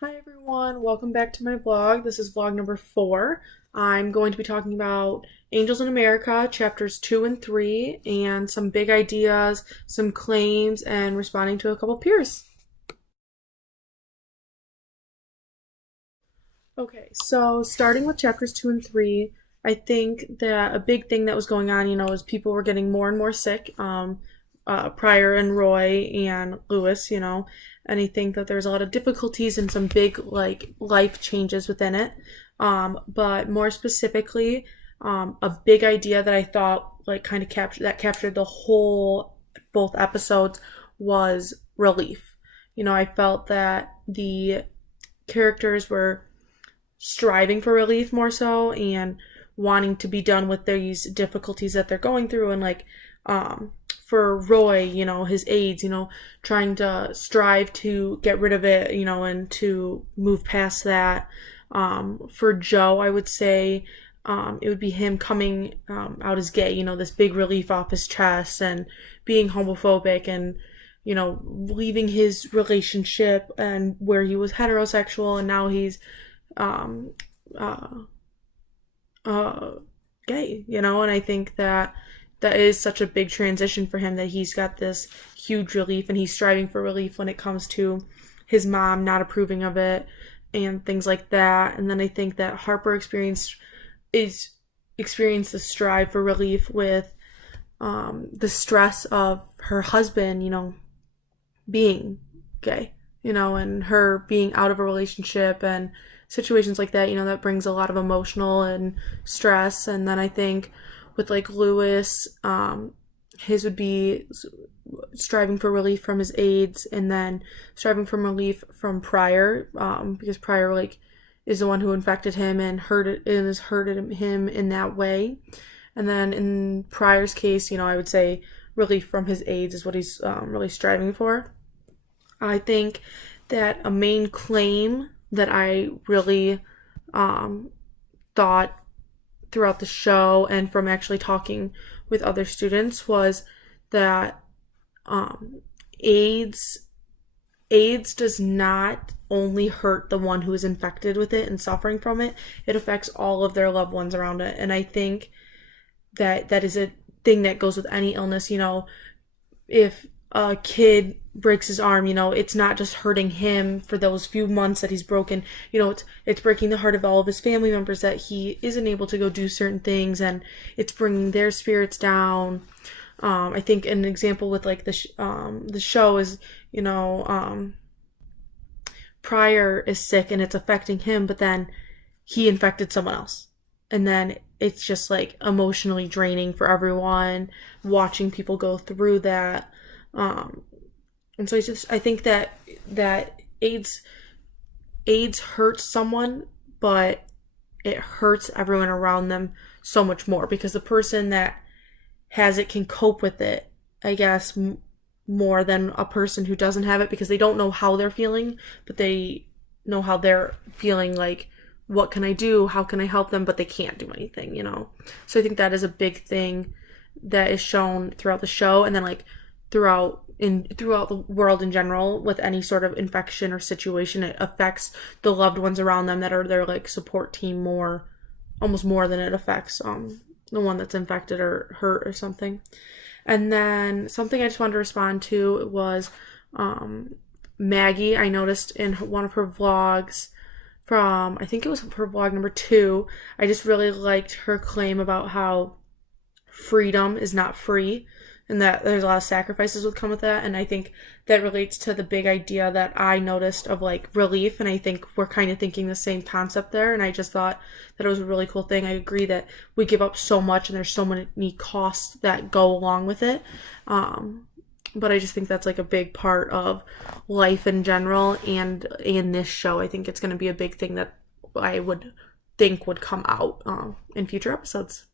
Hi everyone, welcome back to my vlog. This is vlog number 4. I'm going to be talking about Angels in America, chapters 2 and 3, and some big ideas, some claims, and responding to a couple peers. Okay, so starting with chapters 2 and 3, I think that a big thing that was going on, is people were getting more and more sick. Pryor and Roy and Lewis, and I think that there's a lot of difficulties and some big like life changes within it. But more specifically, a big idea that I thought like kind of captured the whole both episodes was relief. I felt that the characters were striving for relief more so and wanting to be done with these difficulties that they're going through and like for Roy, his AIDS, trying to strive to get rid of it, and to move past that. For Joe, I would say it would be him coming out as gay, this big relief off his chest and being homophobic and, leaving his relationship and where he was heterosexual and now he's um, uh, uh, gay, and I think that that is such a big transition for him that he's got this huge relief and he's striving for relief when it comes to his mom not approving of it and things like that. And then I think that Harper experienced the strive for relief with the stress of her husband, being gay, and her being out of a relationship and situations like that, that brings a lot of emotional and stress. And then I think with like Lewis, his would be striving for relief from his AIDS and then striving for relief from Pryor, because Pryor like is the one who infected him and has hurted him in that way. And then in Pryor's case, I would say relief from his AIDS is what he's really striving for. I think that a main claim that I really thought throughout the show and from actually talking with other students was that um, AIDS AIDS does not only hurt the one who is infected with it and suffering from it; it affects all of their loved ones around it. And I think that that is a thing that goes with any illness. If a kid breaks his arm, it's not just hurting him for those few months that he's broken. It's breaking the heart of all of his family members that he isn't able to go do certain things, and it's bringing their spirits down. I think an example with like the show is Pryor is sick and it's affecting him, but then he infected someone else, and then it's just like emotionally draining for everyone watching people go through that. Um, and so I think that AIDS hurts someone, but it hurts everyone around them so much more because the person that has it can cope with it, I guess, more than a person who doesn't have it because they don't know how they're feeling, but they know how they're feeling like what can I do? How can I help them? But they can't do anything. So I think that is a big thing that is shown throughout the show and then like throughout the world in general with any sort of infection or situation it affects the loved ones around them that are their like support team more almost more than it affects the one that's infected or hurt or something. And then something I just wanted to respond to was Maggie. I noticed in one of her vlogs from, I think it was her vlog number 2, I just really liked her claim about how freedom is not free and that there's a lot of sacrifices would come with that. And I think that relates to the big idea that I noticed of like relief. And I think we're kind of thinking the same concept there. And I just thought that it was a really cool thing. I agree that we give up so much and there's so many costs that go along with it. But I just think that's like a big part of life in general. And in this show, I think it's going to be a big thing that I would think would come out in future episodes.